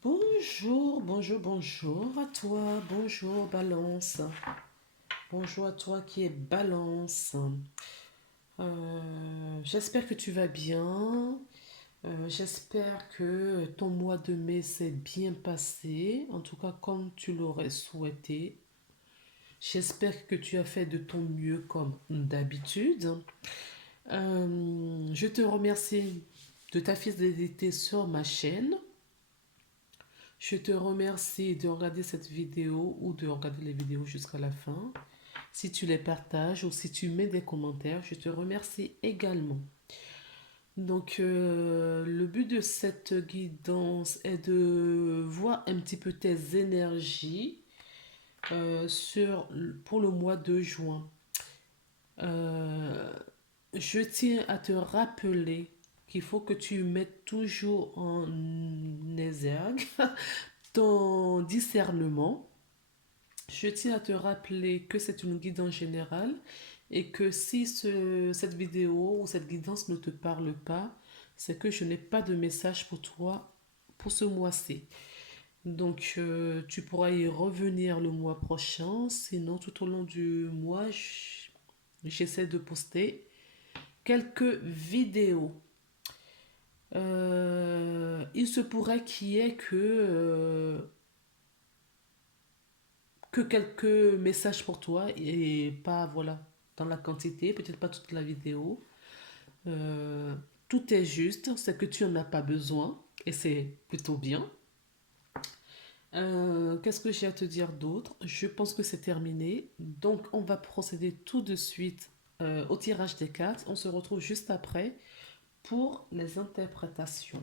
Bonjour, bonjour, bonjour à toi, bonjour Balance, bonjour à toi qui est Balance. J'espère que tu vas bien, j'espère que ton mois de mai s'est bien passé, en tout cas comme tu l'aurais souhaité. J'espère que tu as fait de ton mieux comme d'habitude. Je te remercie de ta fidélité sur ma chaîne. Je te remercie de regarder cette vidéo ou de regarder les vidéos jusqu'à la fin. Si tu les partages ou si tu mets des commentaires, je te remercie également. Donc, le but de cette guidance est de voir un petit peu tes énergies pour le mois de juin. Euh, je tiens à te rappeler qu'il faut que tu mettes toujours en exergue ton discernement. Je tiens à te rappeler que c'est une guidance générale et que si cette vidéo ou cette guidance ne te parle pas, c'est que je n'ai pas de message pour toi pour ce mois-ci. Donc, tu pourras y revenir le mois prochain. Sinon, tout au long du mois, j'essaie de poster quelques vidéos. Il se pourrait qu'il y ait que quelques messages pour toi et pas, voilà, dans la quantité, peut-être pas toute la vidéo. Euh, Tout est juste, c'est que tu en as pas besoin et c'est plutôt bien. Qu'est-ce que j'ai à te dire d'autre? Je pense que c'est terminé. Donc, on va procéder tout de suite au tirage des cartes. On se retrouve juste après pour les interprétations.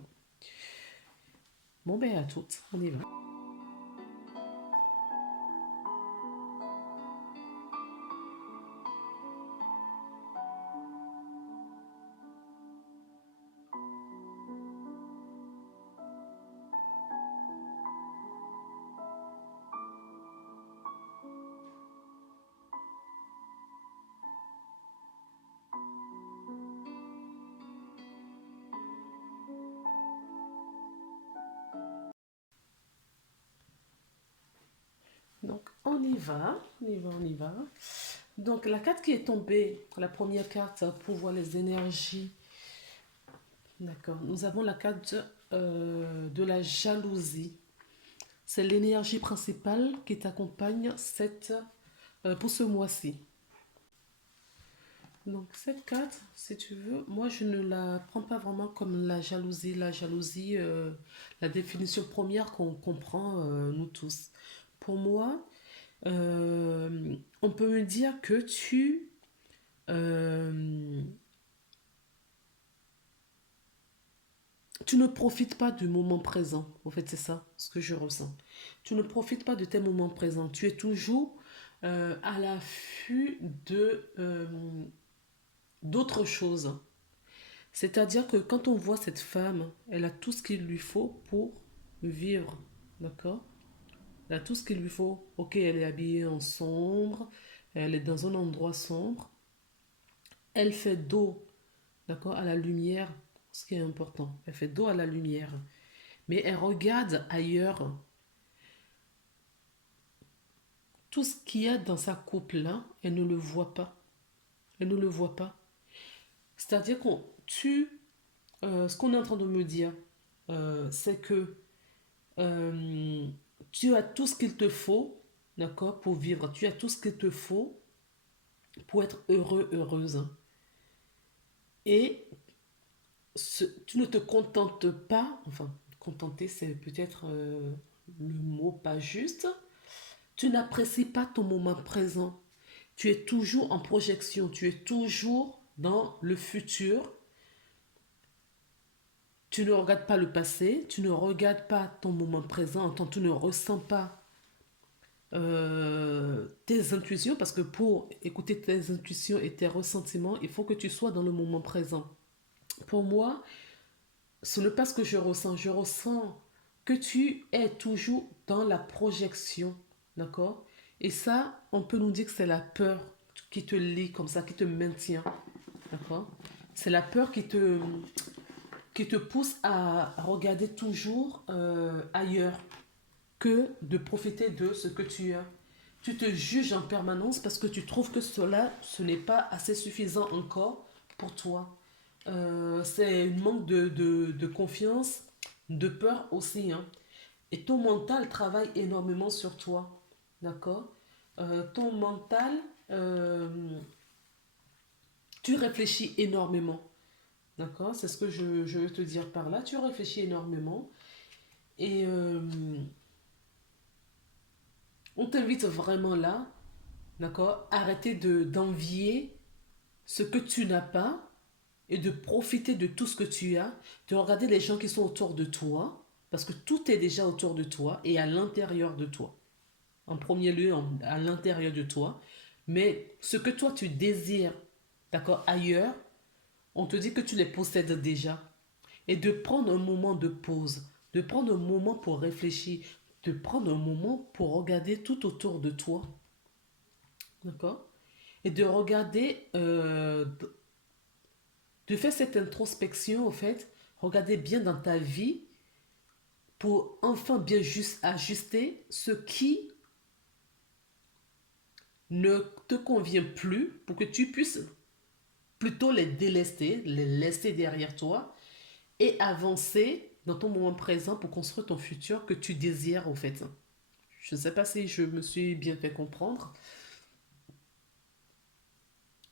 Bon, ben à toutes, on y va. Donc, on y va, on y va, on y va. Donc, la carte qui est tombée, la première carte pour voir les énergies. D'accord. Nous avons la carte de la jalousie. C'est l'énergie principale qui t'accompagne pour ce mois-ci. Donc, cette carte, si tu veux, moi, je ne la prends pas vraiment comme la jalousie. La jalousie, la définition première qu'on comprend, nous tous. Pour moi, on peut me dire que euh, tu ne profites pas du moment présent. En fait, c'est ça ce que je ressens. Tu ne profites pas de tes moments présents. Tu es toujours à l'affût d'autres choses. C'est-à-dire que quand on voit cette femme, elle a tout ce qu'il lui faut pour vivre. D'accord? Elle a tout ce qu'il lui faut. Ok, elle est habillée en sombre. Elle est dans un endroit sombre. Elle fait dos, d'accord, à la lumière, ce qui est important. Elle fait dos à la lumière. Mais elle regarde ailleurs. Tout ce qu'il y a dans sa coupe-là, elle ne le voit pas. Elle ne le voit pas. C'est-à-dire ce qu'on est en train de me dire, c'est que euh, tu as tout ce qu'il te faut, d'accord, pour vivre. Tu as tout ce qu'il te faut pour être heureux, heureuse. Et tu ne te contentes pas, enfin, contenter, c'est peut-être le mot pas juste. Tu n'apprécies pas ton moment présent. Tu es toujours en projection, tu es toujours dans le futur. Tu ne regardes pas le passé, tu ne regardes pas ton moment présent, tu ne ressens pas tes intuitions, parce que pour écouter tes intuitions et tes ressentiments, il faut que tu sois dans le moment présent. Pour moi, ce n'est pas ce que je ressens. Je ressens que tu es toujours dans la projection, d'accord? Et ça, on peut nous dire que c'est la peur qui te lie comme ça, qui te maintient, d'accord? C'est la peur qui te pousse à regarder toujours ailleurs que de profiter de ce que tu as. Tu te juges en permanence parce que tu trouves que cela, ce n'est pas assez suffisant encore pour toi. C'est un manque de confiance, de peur aussi, hein. Et ton mental travaille énormément sur toi. D'accord. Ton mental, euh, tu réfléchis énormément. D'accord. C'est ce que je veux te dire par là. Tu réfléchis énormément. Et on t'invite vraiment là, d'accord, arrêter d'envier ce que tu n'as pas et de profiter de tout ce que tu as, de regarder les gens qui sont autour de toi, parce que tout est déjà autour de toi et à l'intérieur de toi. En premier lieu, à l'intérieur de toi. Mais ce que toi tu désires, d'accord, ailleurs, on te dit que tu les possèdes déjà. Et de prendre un moment de pause, de prendre un moment pour réfléchir, de prendre un moment pour regarder tout autour de toi, d'accord? Et de regarder, de faire cette introspection, au fait, regarder bien dans ta vie pour enfin bien juste ajuster ce qui ne te convient plus pour que tu puisses plutôt les délester, les laisser derrière toi et avancer dans ton moment présent pour construire ton futur que tu désires, au fait. Je ne sais pas si je me suis bien fait comprendre.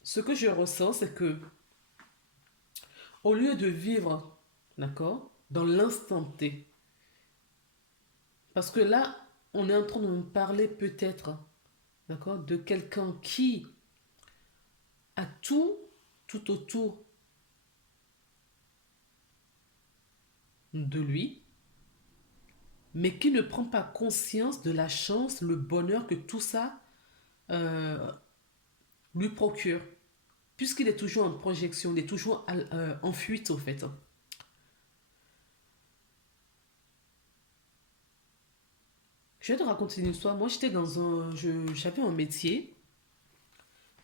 Ce que je ressens, c'est que au lieu de vivre, d'accord, dans l'instant T, parce que là, on est en train de me parler peut-être, d'accord, de quelqu'un qui a tout autour de lui, mais qui ne prend pas conscience de la chance, le bonheur que tout ça euh, lui procure, puisqu'il est toujours en projection, il est toujours en fuite, au fait. Je vais te raconter une histoire. Moi, j'étais dans un. J'avais un métier.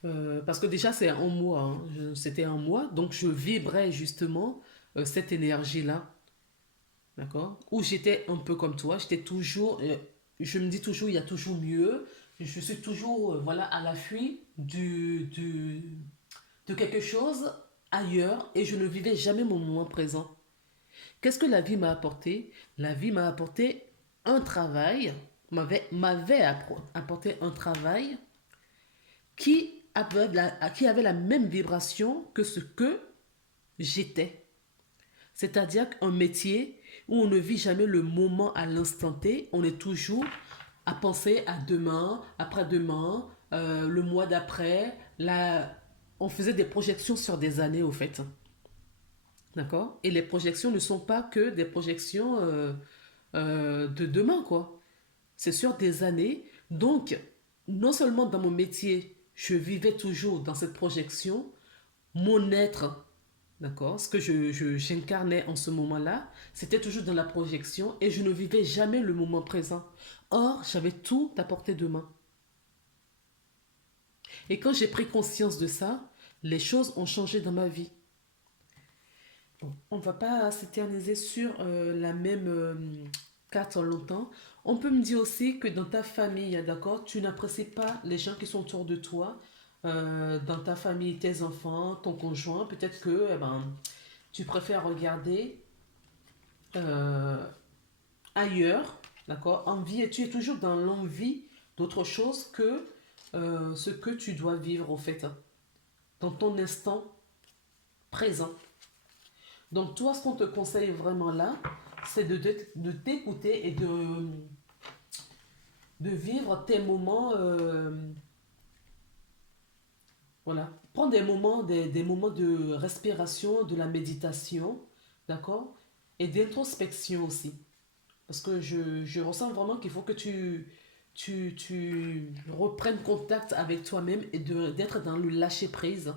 Parce que déjà, c'est un mois, hein. C'était un mois. Donc, je vibrais justement cette énergie-là. D'accord. Où j'étais un peu comme toi. J'étais toujours. Je me dis toujours, il y a toujours mieux. Je suis toujours voilà, à l'affût de quelque chose ailleurs. Et je ne vivais jamais mon moment présent. Qu'est-ce que la vie m'a apporté? La vie m'a apporté un travail. M'avait apporté un travail qui avait la même vibration que ce que j'étais. C'est-à-dire qu'un métier où on ne vit jamais le moment à l'instant T, on est toujours à penser à demain, après-demain, le mois d'après. On faisait des projections sur des années, au fait. D'accord. Et les projections ne sont pas que des projections de demain, quoi. C'est sur des années. Donc, non seulement dans mon métier, je vivais toujours dans cette projection, mon être, d'accord, ce que j'incarnais en ce moment-là, c'était toujours dans la projection et je ne vivais jamais le moment présent. Or, j'avais tout à portée de main. Et quand j'ai pris conscience de ça, les choses ont changé dans ma vie. Bon, on ne va pas s'éterniser sur la même carte longtemps. On peut me dire aussi que dans ta famille, d'accord, tu n'apprécies pas les gens qui sont autour de toi, dans ta famille, tes enfants, ton conjoint. Peut-être que tu préfères regarder euh, ailleurs, d'accord, envie, et tu es toujours dans l'envie d'autre chose que ce que tu dois vivre, au fait, hein, dans ton instant présent. Donc, toi, ce qu'on te conseille vraiment là, c'est de t'écouter et de vivre tes moments. Voilà. Prends des moments de respiration, de la méditation, d'accord? Et d'introspection aussi. Parce que je ressens vraiment qu'il faut que tu reprennes contact avec toi-même et d'être dans le lâcher-prise,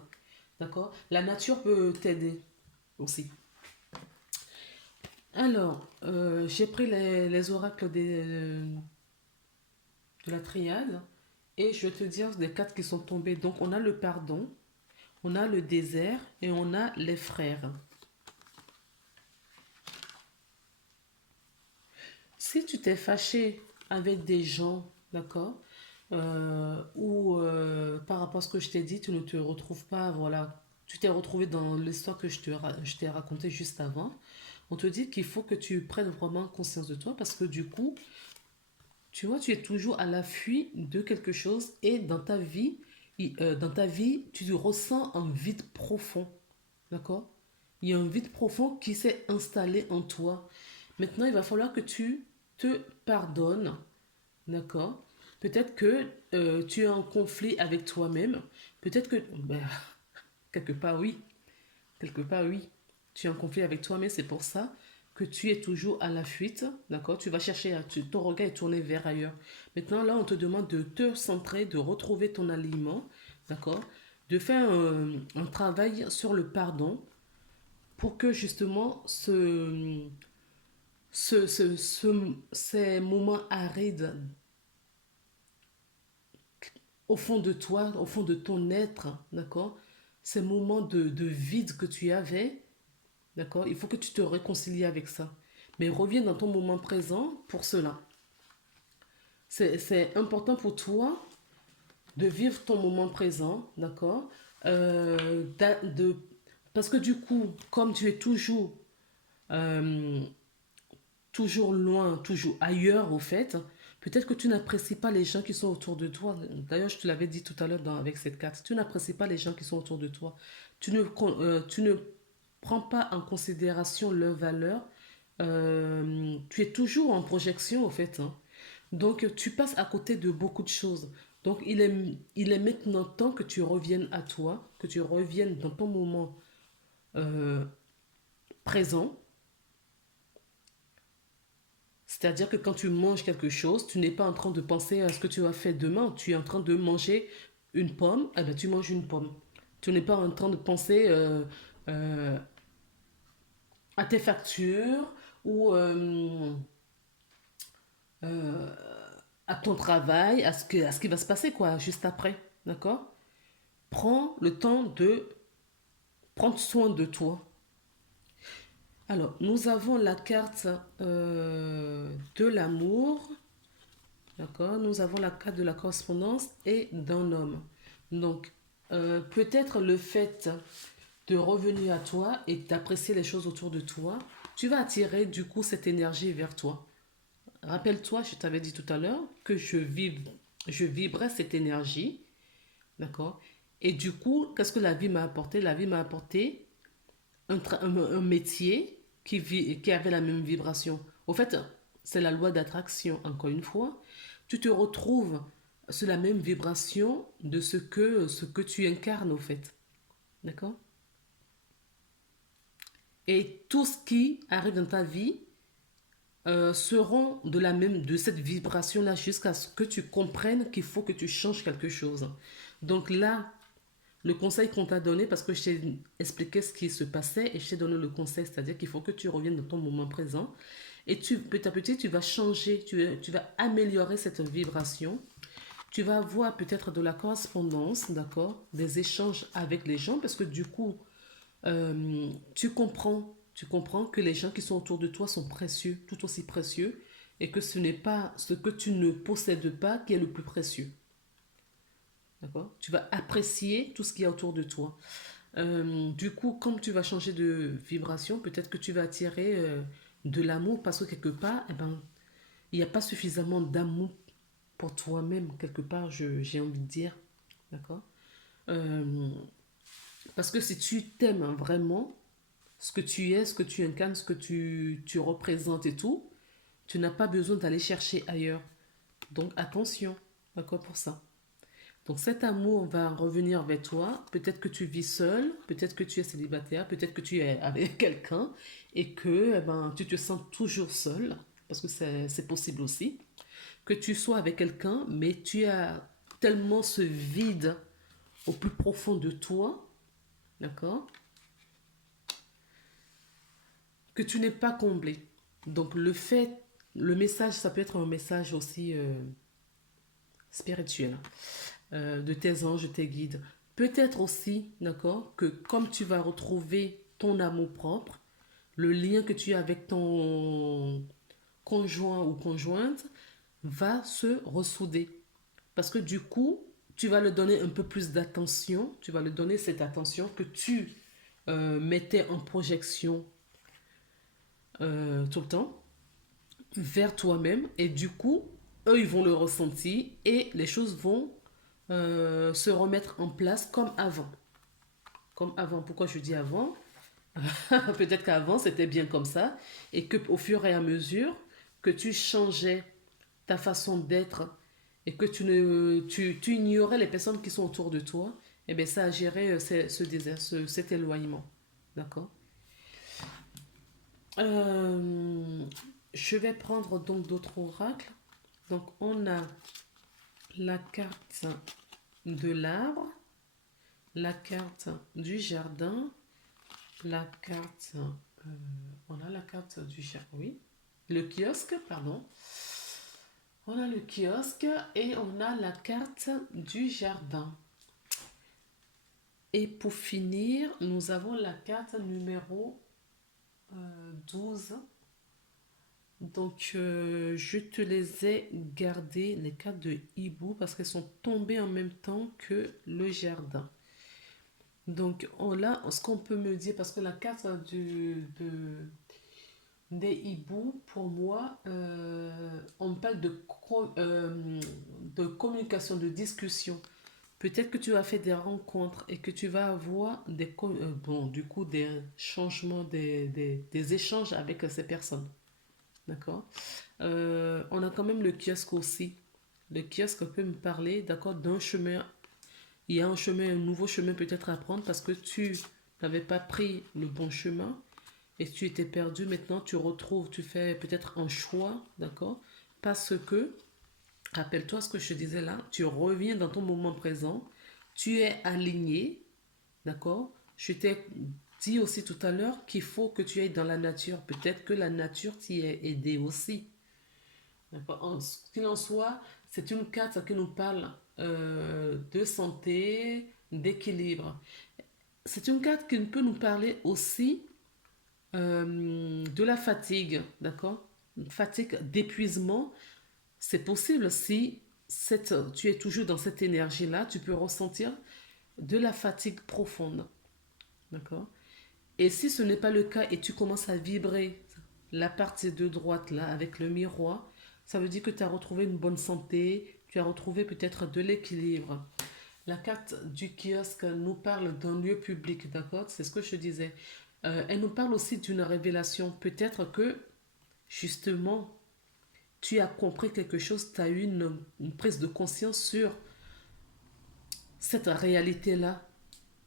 d'accord? La nature peut t'aider aussi. Alors, j'ai pris les oracles de la triade et je vais te dire les quatre qui sont tombés. Donc, on a le pardon, on a le désert et on a les frères. si tu t'es fâché avec des gens, d'accord, ou par rapport à ce que je t'ai dit, tu ne te retrouves pas, voilà, tu t'es retrouvé dans l'histoire que je t'ai racontée juste avant, on te dit qu'il faut que tu prennes vraiment conscience de toi parce que du coup, tu vois, tu es toujours à l'affût de quelque chose et dans ta vie, tu ressens un vide profond, d'accord? Il y a un vide profond qui s'est installé en toi. Maintenant, il va falloir que tu te pardonnes, d'accord? Peut-être que tu es en conflit avec toi-même. Peut-être que, ben, quelque part, oui. Quelque part, oui. Tu es en conflit avec toi-même, c'est pour ça que tu es toujours à la fuite, d'accord? Tu vas chercher, ton regard est tourné vers ailleurs. Maintenant, là, on te demande de te centrer, de retrouver ton alignement, d'accord? De faire un travail sur le pardon pour que justement ces moments arides au fond de toi, au fond de ton être, d'accord? Ces moments de vide que tu avais, d'accord? Il faut que tu te réconcilies avec ça. Mais reviens dans ton moment présent pour cela. C'est important pour toi de vivre ton moment présent, d'accord? De, parce que du coup, comme tu es euh, toujours loin, toujours ailleurs au fait, peut-être que tu n'apprécies pas les gens qui sont autour de toi. D'ailleurs, je te l'avais dit tout à l'heure avec cette carte. Tu n'apprécies pas les gens qui sont autour de toi. Tu ne prends pas en considération leurs valeurs. Tu es toujours en projection au fait, hein. Donc, tu passes à côté de beaucoup de choses. Donc, il est maintenant temps que tu reviennes à toi, que tu reviennes dans ton moment euh, présent. C'est-à-dire que quand tu manges quelque chose, tu n'es pas en train de penser à ce que tu vas faire demain. Tu es en train de manger une pomme, eh ben, tu manges une pomme. Tu n'es pas en train de penser euh, à tes factures ou euh, à ton travail, à ce qui va se passer quoi, juste après. D'accord? Prends le temps de prendre soin de toi. Alors, nous avons la carte de l'amour. D'accord? Nous avons la carte de la correspondance et d'un homme. Donc, peut-être le fait de revenir à toi et d'apprécier les choses autour de toi, tu vas attirer du coup cette énergie vers toi. Rappelle-toi, je t'avais dit tout à l'heure que je vibrais cette énergie, d'accord? Et du coup, qu'est-ce que la vie m'a apporté? La vie m'a apporté un métier qui avait la même vibration. Au fait, c'est la loi d'attraction, encore une fois. Tu te retrouves sur la même vibration de ce que tu incarnes, au fait. D'accord? Et tout ce qui arrive dans ta vie seront de cette vibration-là jusqu'à ce que tu comprennes qu'il faut que tu changes quelque chose. Donc là, le conseil qu'on t'a donné, parce que je t'ai expliqué ce qui se passait et je t'ai donné le conseil, c'est-à-dire qu'il faut que tu reviennes dans ton moment présent et petit à petit, tu vas changer, tu vas améliorer cette vibration. Tu vas avoir peut-être de la correspondance, d'accord, des échanges avec les gens, parce que du coup, tu comprends que les gens qui sont autour de toi sont précieux, tout aussi précieux, et que ce n'est pas ce que tu ne possèdes pas qui est le plus précieux. D'accord? Tu vas apprécier tout ce qu'il y a autour de toi. Du coup, comme tu vas changer de vibration, peut-être que tu vas attirer de l'amour parce que quelque part, eh ben, il n'y a pas suffisamment d'amour pour toi-même, quelque part, j'ai envie de dire. D'accord? Euh, Parce que si tu t'aimes vraiment, ce que tu es, ce que tu incarnes, ce que tu représentes et tout, tu n'as pas besoin d'aller chercher ailleurs. Donc attention, d'accord pour ça. Donc cet amour va revenir vers toi. Peut-être que tu vis seul, peut-être que tu es célibataire, peut-être que tu es avec quelqu'un et que eh ben, tu te sens toujours seul, parce que c'est possible aussi. Que tu sois avec quelqu'un, mais tu as tellement ce vide au plus profond de toi, d'accord, que tu n'es pas comblé. Donc le message, ça peut être un message aussi spirituel, de tes anges, de tes guides. Peut-être aussi, d'accord, que comme tu vas retrouver ton amour propre, le lien que tu as avec conjoint ou conjointe va se ressouder. Parce que du coup, tu vas le donner un peu plus d'attention, tu vas le donner cette attention que tu mettais en projection tout le temps vers toi-même. Et du coup, eux, ils vont le ressentir et les choses vont se remettre en place comme avant. Comme avant. Pourquoi je dis avant? Peut-être qu'avant, c'était bien comme ça et que au fur et à mesure que tu changeais ta façon d'être et que tu ignorais les personnes qui sont autour de toi, et bien ça agirait ce désert, cet éloignement. D'accord. Euh, je vais prendre donc d'autres oracles. Donc on a la carte de l'arbre, la carte du jardin, la carte, on a la carte du jardin, oui, le kiosque, pardon. On a le kiosque et on a la carte du jardin. Et pour finir, nous avons la carte numéro 12. Donc, je te les ai gardées, les cartes de hibou, parce qu'elles sont tombées en même temps que le jardin. Donc, là, ce qu'on peut me dire, parce que la carte des hiboux, pour moi, on parle de communication, de discussion. Peut-être que tu vas faire des rencontres et que tu vas avoir bon, du coup, des changements, des échanges avec ces personnes. D'accord. On a quand même le kiosque aussi. Le kiosque peut me parler, d'accord, d'un chemin. Il y a un chemin, un nouveau chemin peut-être à prendre parce que tu n'avais pas pris le bon chemin et tu étais perdu. Maintenant, tu retrouves, tu fais peut-être un choix, d'accord, parce que rappelle-toi ce que je te disais là, tu reviens dans ton moment présent, tu es aligné, d'accord? Je t'ai dit aussi tout à l'heure qu'il faut que tu ailles dans la nature. Peut-être que la nature t'y est aidée aussi. Ce qu'il en soit, c'est une carte qui nous parle de santé, d'équilibre. C'est une carte qui peut nous parler aussi de la fatigue, d'accord? Fatigue, d'épuisement. C'est possible si tu es toujours dans cette énergie-là, tu peux ressentir de la fatigue profonde. D'accord. Et si ce n'est pas le cas et tu commences à vibrer la partie de droite là avec le miroir, ça veut dire que tu as retrouvé une bonne santé, tu as retrouvé peut-être de l'équilibre. La carte du kiosque nous parle d'un lieu public, d'accord? C'est ce que je disais. Elle nous parle aussi d'une révélation. Peut-être que justement tu as compris quelque chose, tu as eu une prise de conscience sur cette réalité-là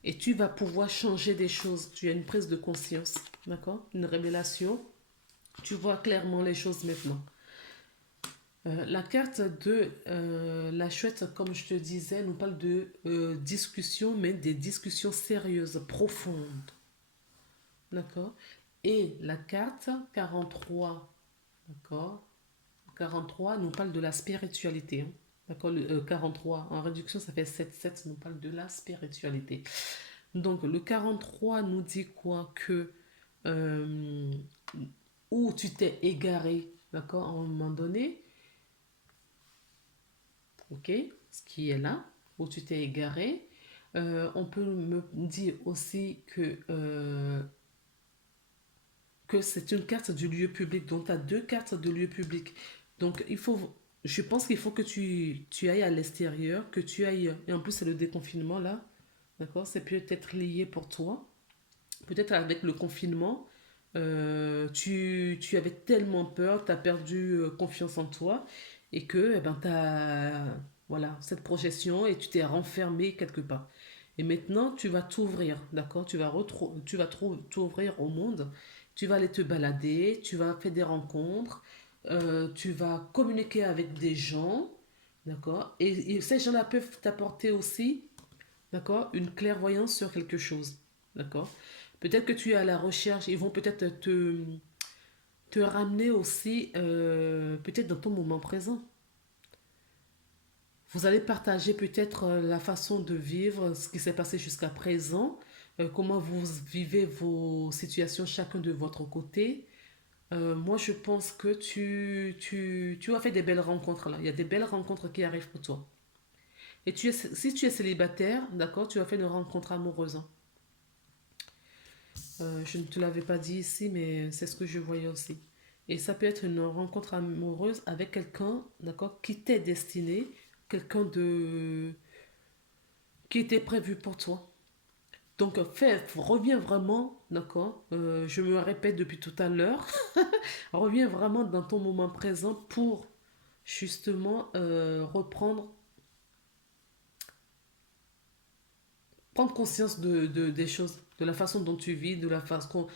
et tu vas pouvoir changer des choses. Tu as une prise de conscience, d'accord? Une révélation. Tu vois clairement les choses maintenant. La carte de la chouette, comme je te disais, nous parle de discussions, mais des discussions sérieuses, profondes. D'accord? Et la carte 43, d'accord? 43 nous parle de la spiritualité. Hein. D'accord, le 43 en réduction, ça fait 7 nous parle de la spiritualité. Donc, le 43 nous dit quoi? Que euh, où tu t'es égaré, d'accord, à un moment donné, ok, ce qui est là, où tu t'es égaré. On peut me dire aussi que c'est une carte du lieu public. Donc, tu as deux cartes de lieu public. Donc, je pense qu'il faut que tu ailles à l'extérieur, que tu ailles. Et en plus, c'est le déconfinement là. D'accord. C'est peut-être lié pour toi. Peut-être avec le confinement, tu avais tellement peur, tu as perdu confiance en toi et que eh ben, tu as voilà, cette projection et tu t'es renfermé quelque part. Et maintenant, tu vas t'ouvrir, d'accord? T'ouvrir au monde. Tu vas aller te balader, tu vas faire des rencontres, tu vas communiquer avec des gens, d'accord? Et ces gens-là peuvent t'apporter aussi, d'accord, une clairvoyance sur quelque chose, d'accord? Peut-être que tu es à la recherche, ils vont peut-être te ramener aussi, peut-être dans ton moment présent. Vous allez partager peut-être la façon de vivre, ce qui s'est passé jusqu'à présent, comment vous vivez vos situations chacun de votre côté. Moi, je pense que tu as fait des belles rencontres là. Il y a des belles rencontres qui arrivent pour toi. Et si tu es célibataire, d'accord, tu as fait une rencontre amoureuse, hein. Je ne te l'avais pas dit ici, mais c'est ce que je voyais aussi. Et ça peut être une rencontre amoureuse avec quelqu'un, d'accord, qui t'est destiné, quelqu'un qui était prévu pour toi. Donc, reviens vraiment, d'accord, je me répète depuis tout à l'heure, reviens vraiment dans ton moment présent pour justement reprendre, prendre conscience des choses, de la façon dont tu vis, de la façon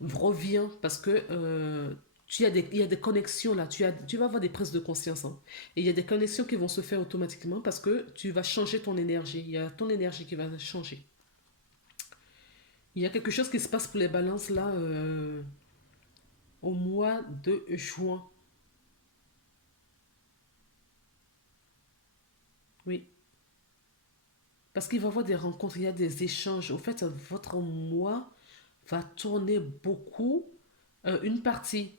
reviens parce que il y a des connexions là, tu vas avoir des prises de conscience, hein. Et il y a des connexions qui vont se faire automatiquement parce que tu vas changer ton énergie. Il y a ton énergie qui va changer. Il y a quelque chose qui se passe pour les balances là au mois de juin. Oui. Parce qu'il va y avoir des rencontres, il y a des échanges. Au fait, votre mois va tourner beaucoup. Une partie,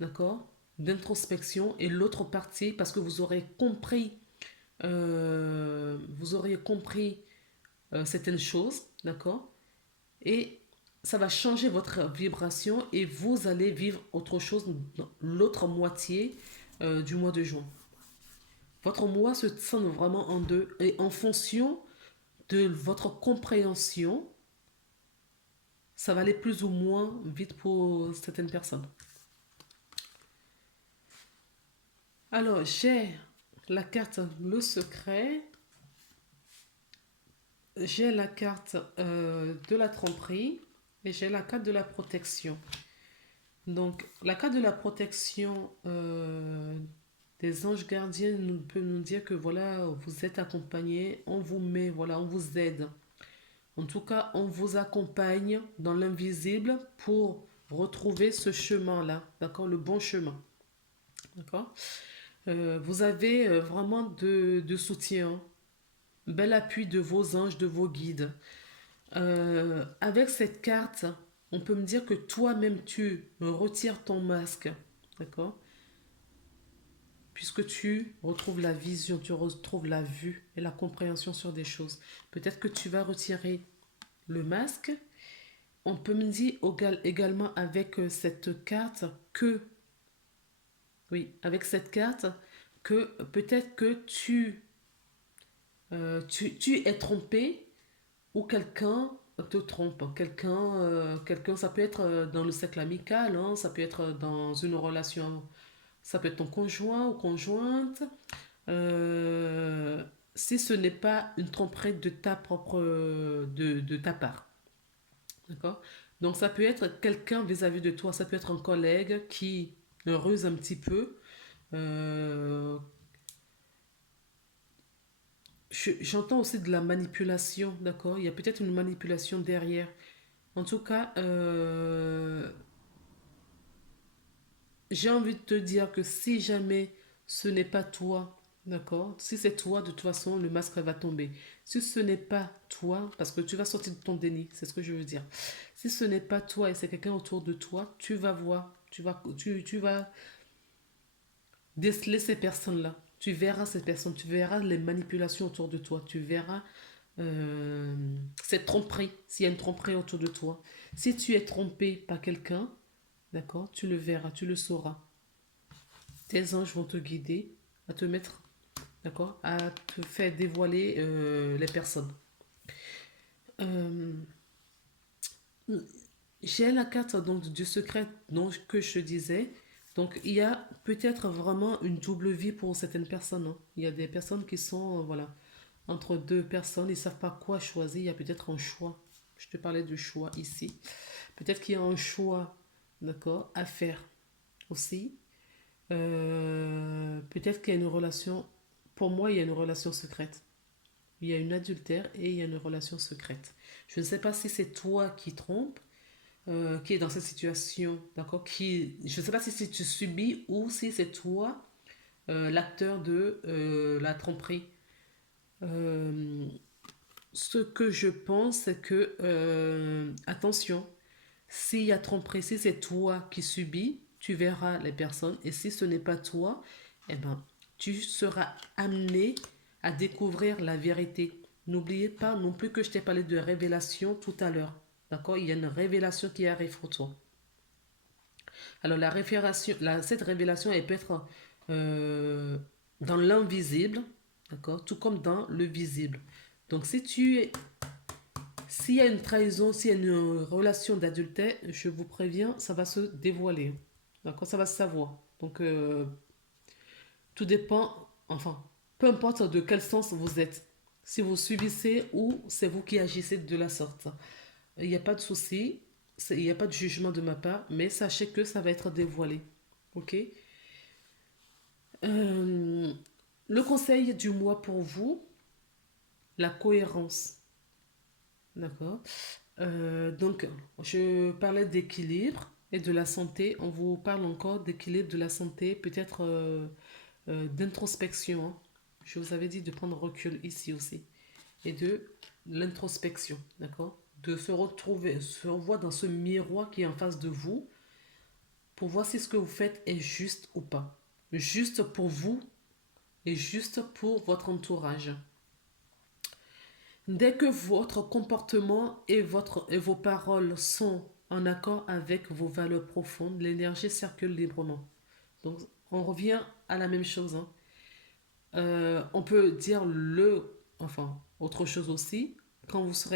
d'accord, d'introspection et l'autre partie parce que vous auriez compris certaines choses, d'accord, et ça va changer votre vibration et vous allez vivre autre chose dans l'autre moitié du mois de juin. Votre mois se scinde vraiment en deux et en fonction de votre compréhension, ça va aller plus ou moins vite pour certaines personnes. Alors, j'ai la carte le secret, j'ai la carte de la tromperie et j'ai la carte de la protection. Donc, la carte de la protection des anges gardiens peut nous dire que voilà, vous êtes accompagné, on vous met, voilà, on vous aide. En tout cas, on vous accompagne dans l'invisible pour retrouver ce chemin-là, d'accord, le bon chemin, d'accord. Vous avez vraiment de soutien, bel appui de vos anges, de vos guides. Avec cette carte, on peut me dire que toi-même tu retires ton masque, d'accord? Puisque tu retrouves la vision, tu retrouves la vue et la compréhension sur des choses. Peut-être que tu vas retirer le masque. On peut me dire également avec cette carte que, oui, avec cette carte, que peut-être que tu es trompé ou quelqu'un te trompe. Quelqu'un, ça peut être dans le cercle amical, hein, ça peut être dans une relation, ça peut être ton conjoint ou conjointe. Euh, si ce n'est pas une tromperie de ta propre, de ta part. D'accord? Donc ça peut être quelqu'un vis-à-vis de toi, ça peut être un collègue qui ruse un petit peu. Euh, J'entends aussi de la manipulation, d'accord? Il y a peut-être une manipulation derrière. En tout cas, j'ai envie de te dire que si jamais ce n'est pas toi, d'accord? Si c'est toi, de toute façon, le masque va tomber. Si ce n'est pas toi, parce que tu vas sortir de ton déni, c'est ce que je veux dire. Si ce n'est pas toi et c'est quelqu'un autour de toi, tu vas voir, tu vas déceler ces personnes-là. Tu verras ces personnes, tu verras les manipulations autour de toi, tu verras euh, cette tromperie, s'il y a une tromperie autour de toi. Si tu es trompé par quelqu'un, d'accord, tu le verras, tu le sauras. Tes anges vont te guider à te mettre, d'accord, à te faire dévoiler les personnes. Euh, j'ai la carte donc du secret donc, que je disais. Donc il y a peut-être vraiment une double vie pour certaines personnes, hein. Il y a des personnes qui sont voilà entre deux personnes, ils ne savent pas quoi choisir. Il y a peut-être un choix. Je te parlais de choix ici. Peut-être qu'il y a un choix, d'accord, à faire aussi. Peut-être qu'il y a une relation. Pour moi, il y a une relation secrète. Il y a une adultère et il y a une relation secrète. Je ne sais pas si c'est toi qui trompes, qui est dans cette situation, d'accord, je ne sais pas si tu subis ou si c'est toi l'acteur de la tromperie. Euh, Ce que je pense, c'est que, attention, s'il y a tromperie, si c'est toi qui subis, tu verras les personnes. Et si ce n'est pas toi, eh ben, tu seras amené à découvrir la vérité. N'oubliez pas non plus que je t'ai parlé de révélation tout à l'heure. D'accord? Il y a une révélation qui arrive pour toi. Alors, cette révélation, elle peut être euh, dans l'invisible, d'accord? Tout comme dans le visible. Donc, s'il y a une trahison, s'il y a une relation d'adultère, je vous préviens, ça va se dévoiler. D'accord? Ça va se savoir. Donc, tout dépend, enfin, peu importe de quel sens vous êtes. Si vous subissez ou c'est vous qui agissez de la sorte. Il n'y a pas de souci, il n'y a pas de jugement de ma part, mais sachez que ça va être dévoilé. Ok? Euh, le conseil du mois pour vous, la cohérence. D'accord? Donc, je parlais d'équilibre et de la santé. On vous parle encore d'équilibre, de la santé, peut-être d'introspection, hein. Je vous avais dit de prendre recul ici aussi. Et de l'introspection, d'accord? De se retrouver, se revoir dans ce miroir qui est en face de vous pour voir si ce que vous faites est juste ou pas. Juste pour vous et juste pour votre entourage. Dès que votre comportement et vos paroles sont en accord avec vos valeurs profondes, l'énergie circule librement. Donc, on revient à la même chose, hein. On peut dire enfin, autre chose aussi, quand vous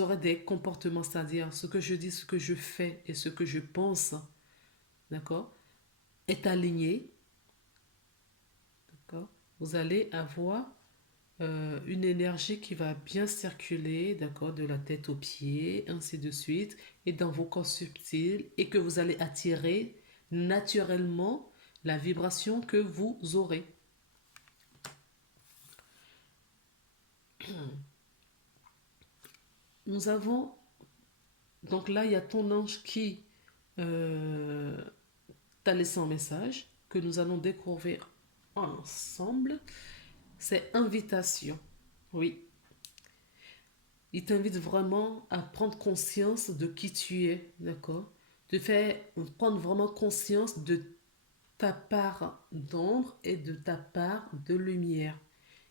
aurez des comportements, c'est-à-dire ce que je dis, ce que je fais et ce que je pense, d'accord, est aligné, d'accord, vous allez avoir une énergie qui va bien circuler, d'accord, de la tête aux pieds, ainsi de suite, et dans vos corps subtils, et que vous allez attirer naturellement la vibration que vous aurez. Nous avons, donc là, il y a ton ange qui euh, t'a laissé un message que nous allons découvrir ensemble. C'est invitation. Oui, il t'invite vraiment à prendre conscience de qui tu es, d'accord? De faire prendre vraiment conscience de ta part d'ombre et de ta part de lumière.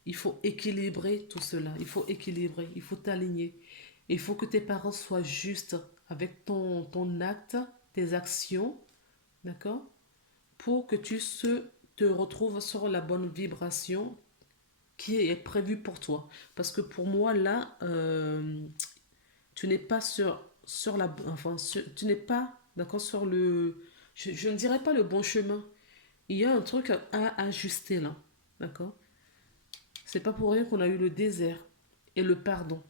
Il faut équilibrer tout cela. Il faut équilibrer, il faut t'aligner. Il faut que tes parents soient justes avec ton acte, tes actions, d'accord? Pour que te retrouves sur la bonne vibration qui est prévue pour toi. Parce que pour moi, là, tu n'es pas sur la... Enfin, tu n'es pas, d'accord, sur le... Je ne dirais pas le bon chemin. Il y a un truc à ajuster là, d'accord? C'est pas pour rien qu'on a eu le désert et le pardon.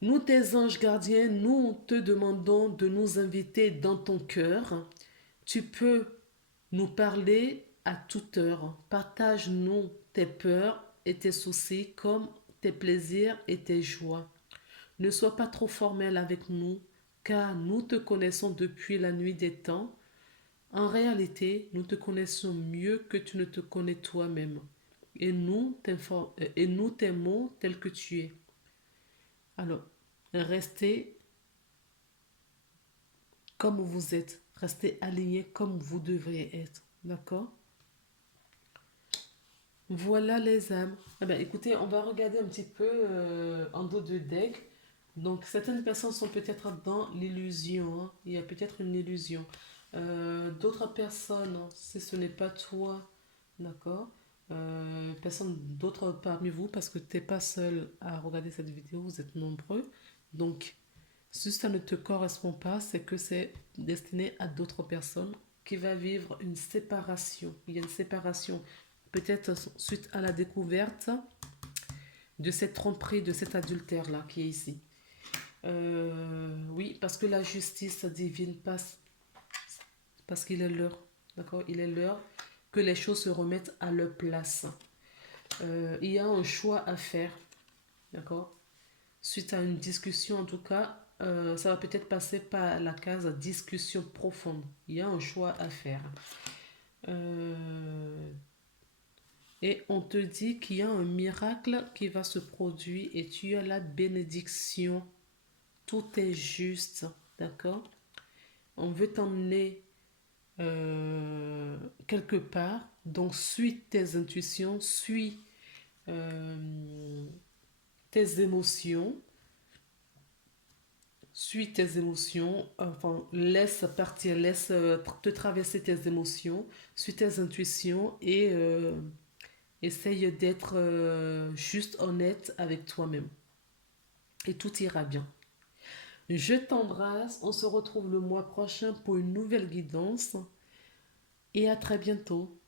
Nous, tes anges gardiens, nous te demandons de nous inviter dans ton cœur. Tu peux nous parler à toute heure. Partage-nous tes peurs et tes soucis comme tes plaisirs et tes joies. Ne sois pas trop formel avec nous, car nous te connaissons depuis la nuit des temps. En réalité, nous te connaissons mieux que tu ne te connais toi-même. Et nous t'aimons tel que tu es. Alors, restez comme vous êtes. Restez alignés comme vous devriez être. D'accord? Voilà les âmes. Eh ben, écoutez, on va regarder un petit peu en dos de deck. Donc, certaines personnes sont peut-être dans l'illusion, hein. Il y a peut-être une illusion. D'autres personnes, hein, si ce n'est pas toi, d'accord? Personne d'autre parmi vous, parce que tu n'es pas seul à regarder cette vidéo, vous êtes nombreux. Donc, si ça ne te correspond pas, c'est que c'est destiné à d'autres personnes qui va vivre une séparation. Il y a une séparation, peut-être suite à la découverte de cette tromperie, de cet adultère-là qui est ici. Oui, parce que la justice divine passe, parce qu'il est l'heure, d'accord? Il est l'heure que les choses se remettent à leur place. Il y a un choix à faire, d'accord? Suite à une discussion, en tout cas, ça va peut-être passer par la case discussion profonde. Il y a un choix à faire. Et on te dit qu'il y a un miracle qui va se produire et tu as la bénédiction. Tout est juste, d'accord? on veut t'emmener quelque part. Donc, suis tes intuitions, suis euh, tes émotions, suis tes émotions, enfin, laisse partir, laisse te traverser tes émotions, suis tes intuitions et essaye d'être juste honnête avec toi-même. Et tout ira bien. Je t'embrasse, on se retrouve le mois prochain pour une nouvelle guidance et à très bientôt.